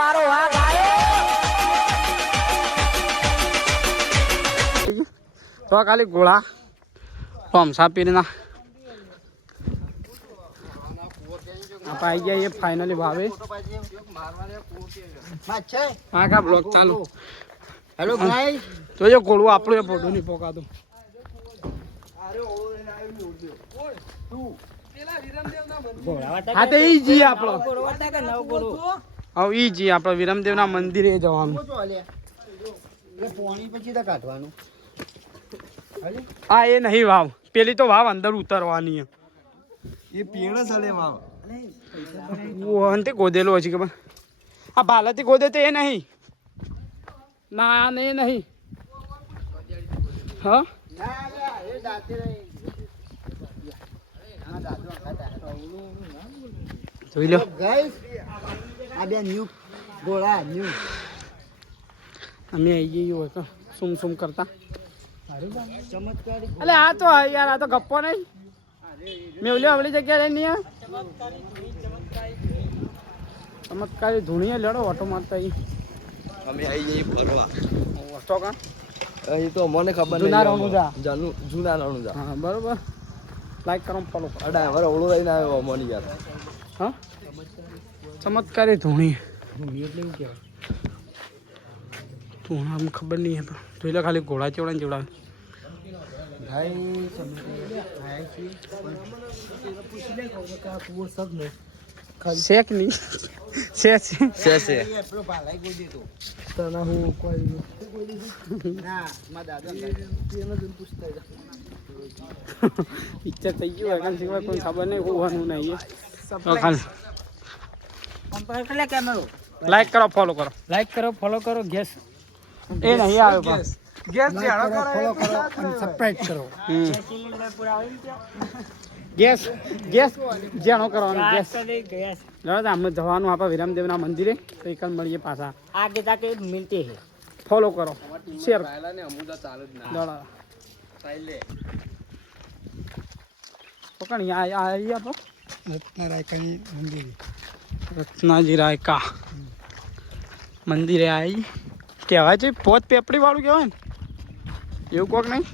મારો વાઘ આવ્યો તો ખાલી ગોળા. પમસા પીરના આપણે આવી ગયા એ ફાઇનલી ભાવે. આખા બ્લોક ચાલુ. હેલો ભાઈ. જોજો ગોળું આપણું એ ફોટો નહીં પોકાતું હા તો ઈ જી આપણો. હવે ઈ જી આપણે વિરમદેવના મંદિરે જવાનું. પોણી પછી તો કાઢવાનું. હા એ નહીં વાવ. પેલી તો વાવ અંદર ઉતરવાની. એ પીણ ચાલે વાવ. અંતે ગોદેલો હજી ખબર. આ ભાલાથી ગોદે તો એ નહીં. ના ને એ નહીં. હા? જોઈ લો. ગાઈસ આ બે ન્યુ ગોળા ન્યુ. અમે આવી જઈએ હોય તો સુમ સુમ કરતા. અરે આ તો યાર આ તો ગપ્પો નહીં. મેવલ્યો આવડી જગ્યા રહી નહીં ચમત્કારી ધૂણીએ લડો ઓટો મારતા અમે આવી જઈએ ફરવા. ઓટો કા? અહીં તો મને ખબર જૂના રણુજા. જાનું જૂના રણુજા. હા બરોબર. લાઈક કરો ફોલો કરો. અડા હવે ઓળો લઈને આવ્યો મની યાર હા? ચમત્કારી ધૂણી એટલે એવું કહેવાય. ધૂણા આમ ખબર નહીં હતો જોઈ લો ખાલી ઘોડા ચેવડા ને ચેવડા ભાઈ ભાઈ શેક નહીં શે છે છે છે પેલો ભાલાઈ કોઈ દેતો તને હું કોઈ ના મારા દાદા એને જ પૂછતા પિક્ચર થઈ ગયું હોય કારણ સિવાય કોઈ ખબર નહીં હોવાનું નહીં તો ખાલી. લાઈક કરો ફોલો કરો. લાઈક કરો ફોલો કરો ગેસ એ નહીં આવે ગેસ ગેસ ફોલો કરો અને સબસ્ક્રાઇબ કરો. ગેસ ગેસ જેનો કરવાનો ગેસ લડો તો અમે જવાનું આપણે વિરામદેવના મંદિરે તો કાલ મળીએ પાછા. આગે તાકે મિલતે હે. ફોલો કરો. શેર લડો પકડ આ આ આપો. રત્નારાયકણી મંદિર. રત્નાજી રાયકા મંદિરે આવી કહેવાય છે પોત પેપડી વાળું કહેવાય ને? એવું કોક નહીં?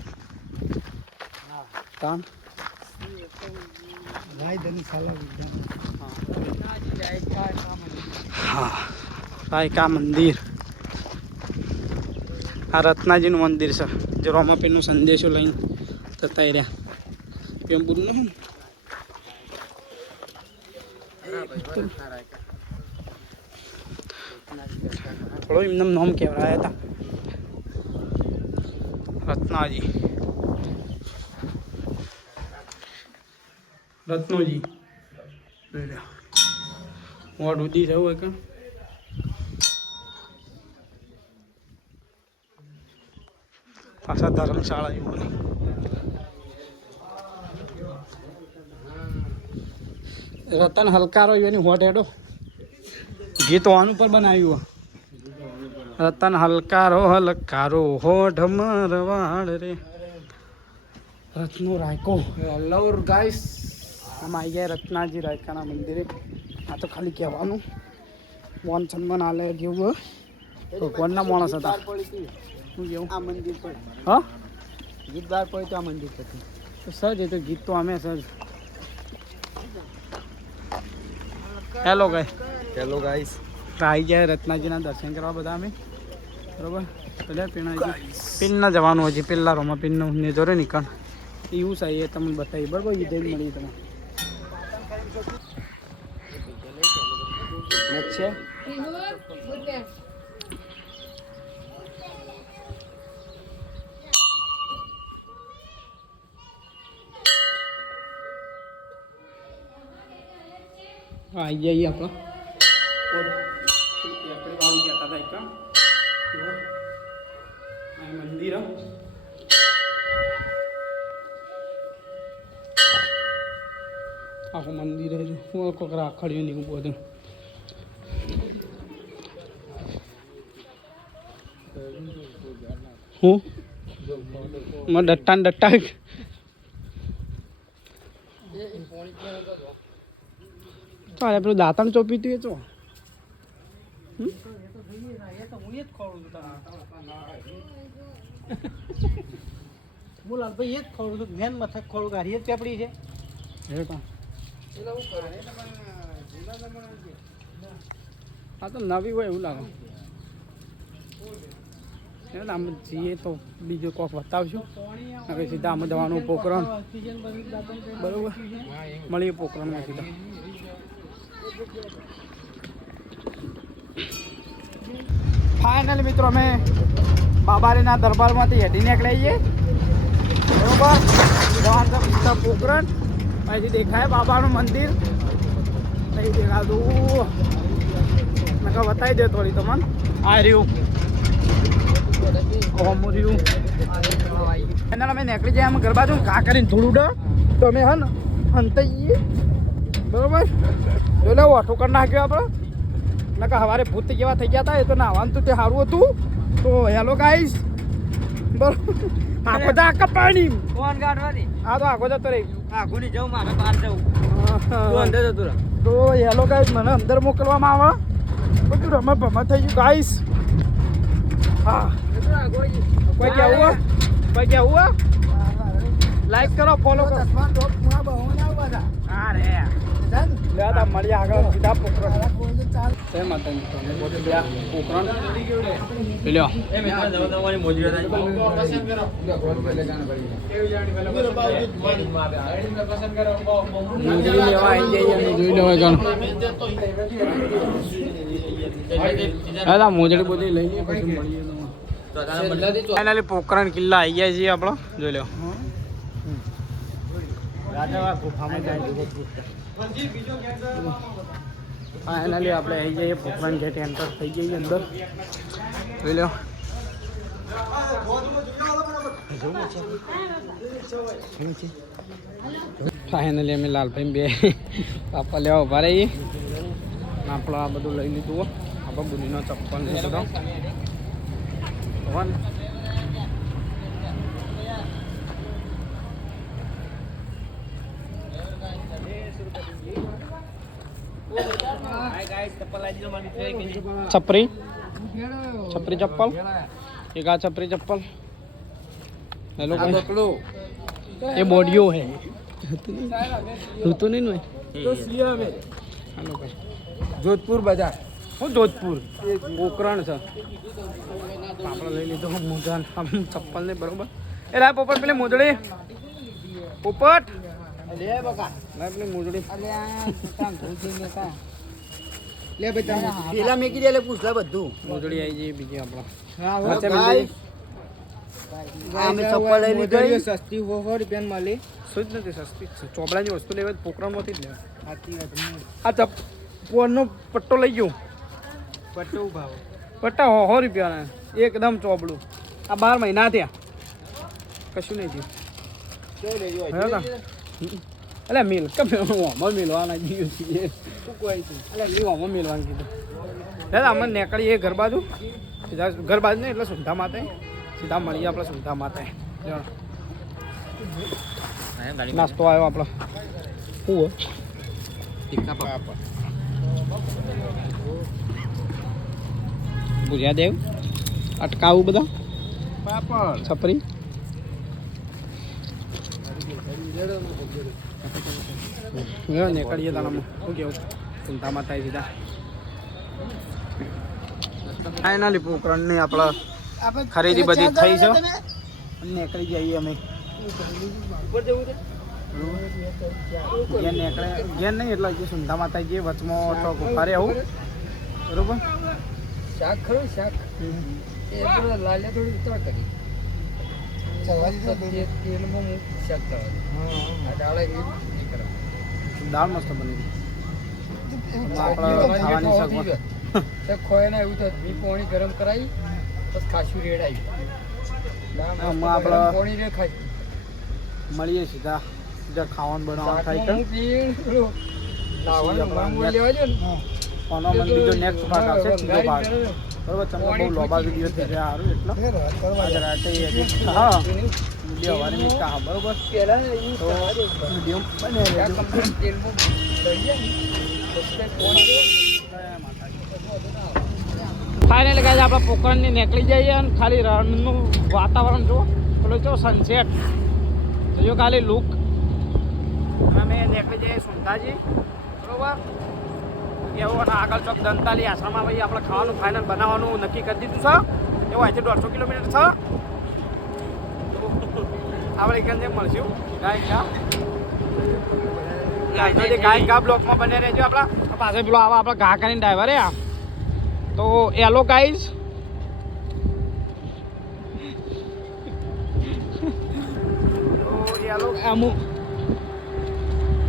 સાલા હા. રાયકા મંદિર. આ રત્નાજીનું મંદિર છે. જે રોમાપીરનો સંદેશો લઈને જતા રહ્યા. કેમ બોલું નહીં થોડો એમને નામ કહેવાયા હતા રત્નાજી રત્નોજી વોટ ઉદી થયું હોય કે પાછા ધર્મશાળા એવું બની રતન હલકારો એની હોટ હેડો. ગીત ઓન ઉપર બનાવ્યું. રતન હલકારો હલકારો હોઢ મરવાડ રે. રત્નો રાયકો. લવર ગાઈસ આમ આવી ગયા રત્નાજી રાયકાના મંદિરે. આ તો ખાલી કહેવાનું. મોન સન્માન આલે જેવું. ભગવાનના માણસ હતા. શું કેવું? આ મંદિર પર. હા? ગીત બાર પડી તો આ મંદિર પર તો સજ એ તો ગીત તો અમે સજ હેલો ગાય હેલો ગાઈસ તો આવી જાય રત્નાજીના દર્શન કરવા બધા અમે. બરોબર? પેલા પીણા પિનના જવાનું હજી પેલા રોમાં પિનનું ને જોરે નીકળ. એવું સાહેબ એ તમને બતાવી બરોબર? એ જઈને મળી તમે છે? આવી જઈએ આપણે. આપણે વાળું કહેતા હતા એક આ મંદિર હે. આખું મંદિર હું કોઈક રાખડ્યું નહીં બધું હું? ડટ્ટા ડટ્ટા ચાલે પેલું દાંતણ ચોપી તું એ? તો. હું એ જ ખોડું છું લાલભાઈ એ જ ખોડું છું. મેન મથક ખોડું ગાડી જ પેપડી છે. આ તો નવી હોય એવું લાગે. એટલે આમ જઈએ તો બીજો કોક બતાવશું. હવે સીધા આમ જવાનું પોકરણ બરોબર. મળીએ પોકરણમાં સીધા. ફાઇનલી મિત્રો, અમે બાબારીના દરબારમાંથી હેડી નીકળ્યા છીએ બરોબર? છે પોકરણ અહીંથી દેખાય બાબાનું મંદિર. નહીં દેખાતું. નકર બતાવી દે થોડી તમને. આ રહ્યું. એના અમે નીકળી જાય અમે ગરબા જો કા કરીને થોડું તો અમે હે ને બરોબર? જોઈ લે ઓઠો કરી નાખ્યો આપણે નકા હવારે ભૂત જેવા થઈ ગયા હતા એ તો નાવાનું તો તે સારું હતું. તો હેલો ગાઈસ બરોબર? આખો તો આખા પાણી. ફોન કાઢવાની. આ તો આખો જતો રહી. આખું ની જવું મારે બહાર જવું. તું અંદર જતો રહે. તો હેલો ગાઈસ મને અંદર મોકલવામાં આવે. બધું રમત ભમત થઈ ગયું ગાઈસ હા. કોઈ કેવું હોય કોઈ કેવું હોય લાઈક કરો ફોલો કરો. હા રે. દાદા પોકરણ કિલ્લા આવી ગયા છીએ આપણો. જોઈ લો રાજા ગુફામાં ફાઇનલી આપણે આવી જઈએ પોકરણ ગેટ એન્ટર થઈ જઈએ અંદર. જોઈ લો. ફાઇનલી અમે લાલભાઈ બે પાપા લેવા ઊભા રહીએ આપણો આ બધું લઈ લીધું આપણે બુલીનો ચપ્પલ બધો. ભગવાન છપરી છપરી ચપ્પલ એક આ છપરી ચપ્પલ હેલો એ બોડિયો હે ઋતુ નહીં ને હાલો ભાઈ જોધપુર બજાર હું જોધપુર પોકરણ છે આપણે લઈ લીધો હું મોજા આમ ચપ્પલ ને બરોબર એ રાય પોપટ પેલી મોજડી પોપટ લે બકા લાય પેલી મોજડી લે ભાઈ પેલા મેકી દે એટલે પૂછલા બધું. મોદડી આવી જઈએ બીજી આપણા. અમે ચપ્પલ લઈ લીધી સસ્તી હો હો રૂપિયા મળી. શું જ નથી સસ્તી. ચોપડાની વસ્તુ લેવા પોકરણમાંથી જ લેવા. આ ચપ પોરનો પટ્ટો લઈ ગયો. પટ્ટો ભાવ પટ્ટા હો હો રૂપિયાના. એકદમ ચોપડું. આ બાર મહિના થયા. કશું નહીં થયું? એટલે મિલ કમે ઓમાં મિલવાના ગયું છીએ શું કોઈ છે એટલે ઈ ઓમાં મિલવાનું કીધું દાદા અમે નીકળીએ ઘર બાજુ સીધા ઘર બાજુ નહીં એટલે સુંધા માતે સીધા મળીએ આપણે સુંધા માતે નાસ્તો આવ્યો આપણો શું પાપડ દેવ અટકાવું બધા પાપડ છપરી લ્યો, નીકળીએ તાણામાં શું કેવું? ચિંતામાં થાય સીધા. ફાઇનલી પોકરણની આપણે ખરીદી બધી થઈ છે. અને નીકળી જઈએ અમે. જે નીકળે જે નહીં એટલે જે સુંધા માતા જે વચમાં તો ફરે આવું બરોબર? શાક ખરું શાક? લાલે થોડી ઉતાર કરી તેલમાં આ. દાળ મસ્ત બની ના એવું તો મી પોણી ગરમ કરાવી બસ ખાસું રેડાયું પોણી રે ખાઈ. મળીએ સીધા. સીધા ખાવાનું બનાવવાનું થાય કોનો મને બીજો નેક્સ્ટ ભાગ આવશે ત્રીજો ભાગ. બરોબર તમને બહુ લોબા વીડિયો થઈ ગયા સારું એટલો? આજે રાતે હા વીડિયો મૂકતા હા બરોબર. તો વીડિયો બને. ફાઇનલી આપણે પોકરણની નીકળી જઈએ અને ખાલી રણનું વાતાવરણ જો પેલો જો સનસેટ જો ખાલી લુક અમે નીકળી જઈએ સુંધાજી બરોબર? એવું અને આગળ ચોક દંતાલી આશ્રમમાં ભાઈ આપણે ખાવાનું ફાઇનલ બનાવવાનું નક્કી કરી દીધું છે. એવું અહીંથી દોઢસો કિલોમીટર છે. આપણે એક જેમ મળશું. ગાય ગાય ગા બ્લોકમાં બને રહેજો આપણા. પાસે પેલો આવા આપણે ઘા કરીને ડ્રાઈવર આ. તો એલો ગાઈઝ અમુક.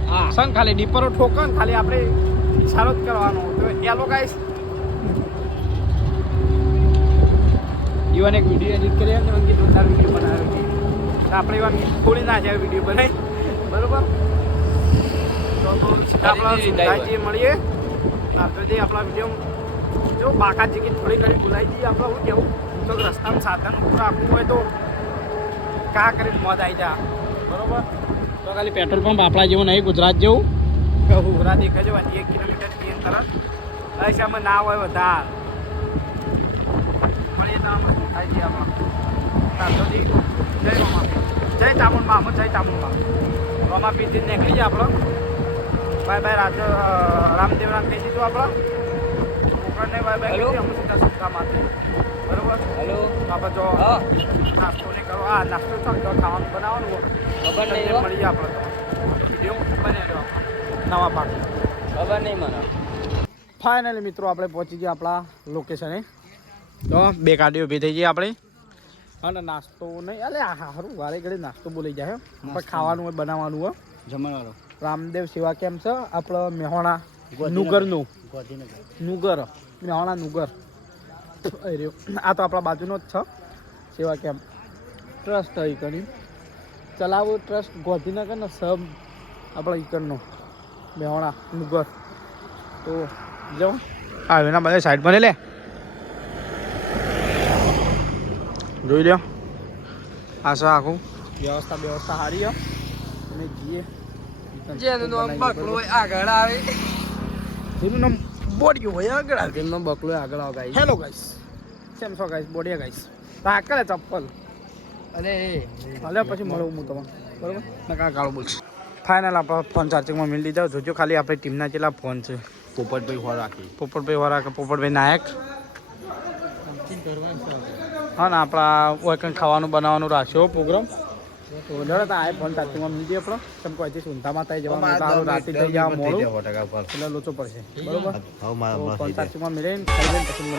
હા. સંગ ખાલી ડીપરો ઠોકન ખાલી આપણે ઈશારો જ કરવાનો તો એલો ગાઈસ ઈવન એક વીડિયો એડિટ કરી અને અંકિત ઉતાર વીડિયો બનાવ્યો આપણે એવા થોડી ના જાય વીડિયો બનાવી. બરોબર? તો આપણા મળીએ. આપણે આપણા વીડિયો જો બાકા જગ્યાએ થોડી ઘણી બોલાવી જઈએ આપણે શું કેવું? તો રસ્તાનું સાધન પૂરું આપવું હોય તો કા કરીને મોત આવી જા. બરોબર? તો ખાલી પેટ્રોલ પંપ આપણા જેવું નહીં ગુજરાત જેવું. કે ઉઘરા દેખાય છે હજી એક કિલોમીટરની તરફ પૈસામાં ના હોય વધાર મળીએ તો આમાં શું થાય છે આપણે જય રોમાપી જય ચામુંડમાં અમર જય ચામુંડમાં રોમાપીથી નીકળી જાય આપણો. બાય બાય રાજ રામદેવ રામ કહી દીધું આપણો. છોકરાને બાય બાય? કહી અમે સીધા સુકામાંથી બરોબર? હેલો. તો જો હા. નાસ્તો કરો? આ નાસ્તો તો ખાવાનું બનાવવાનું. ખબર નહીં મળી જાય આપણે તો. વીડિયો બને રહ્યો નવા પાક. ખબર નહીં મને. ફાઇનલી મિત્રો આપણે પહોંચી ગયા આપણા લોકેશને તો બે ગાડીઓ ઊભી થઈ ગઈ આપણે. અને નાસ્તો નહીં. અલે સારું વારે ઘડી નાસ્તો બોલી જાય પણ ખાવાનું હોય બનાવવાનું હોય. જમણવાળો. રામદેવ સેવા કેમ છે? આપણો મેહોણા નુગરનું. નુગર. મેહોણા નુગર. આ તો આપણા બાજુનો જ છે. સેવા કેમ્પ ટ્રસ્ટ ઈકરની ચલાવો ટ્રસ્ટ ગોધીનગર ને સબ આપણા ઈકરનો મેહોણા મુગર તો જાઉં હા એના બધા સાઈડમાં લે જોઈ લ્યો. આ છે આખું. વ્યવસ્થા વ્યવસ્થા સારી હો અમે જઈએ. જેનું નામ બકલો હોય આગળ આવે. જેનું નામ બોડી હોય આગળ આવે. તેમનો બકલો આગળ આવે ગાઈ હેલો ગાઈસ કેમ છો ગાઈસ બોડીયા ગાઈસ તાકલે ચપ્પલ. અરે હાલે પછી મળું હું તમને. બરોબર? મેં કાં ગાળો બોલશે. ફાઇનલ આપણે ફોન ચાર્જિંગમાં મિલી દીધા જોજો ખાલી આપણે ટીમના કેટલા ફોન છે. પોપટભાઈ ખોર પોપટભાઈ વાળા કે પોપટભાઈ નાયક. હા ને આપણા કોઈ કંઈ ખાવાનું બનાવવાનું રાખ્યો પ્રોગ્રામ આ ફોન ચાર્જિંગમાં મિલી દઈએ આપણો. કેમ કે હજી સુનતામાં થઈ જવાનું સારું રાતે થઈ જવા મોડું એટલે લોચો પડશે. બરોબર? ફોન ચાર્જિંગમાં ખાઈ લઈને પછી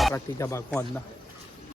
આપણા ત્રીજા ભાગમાં આજના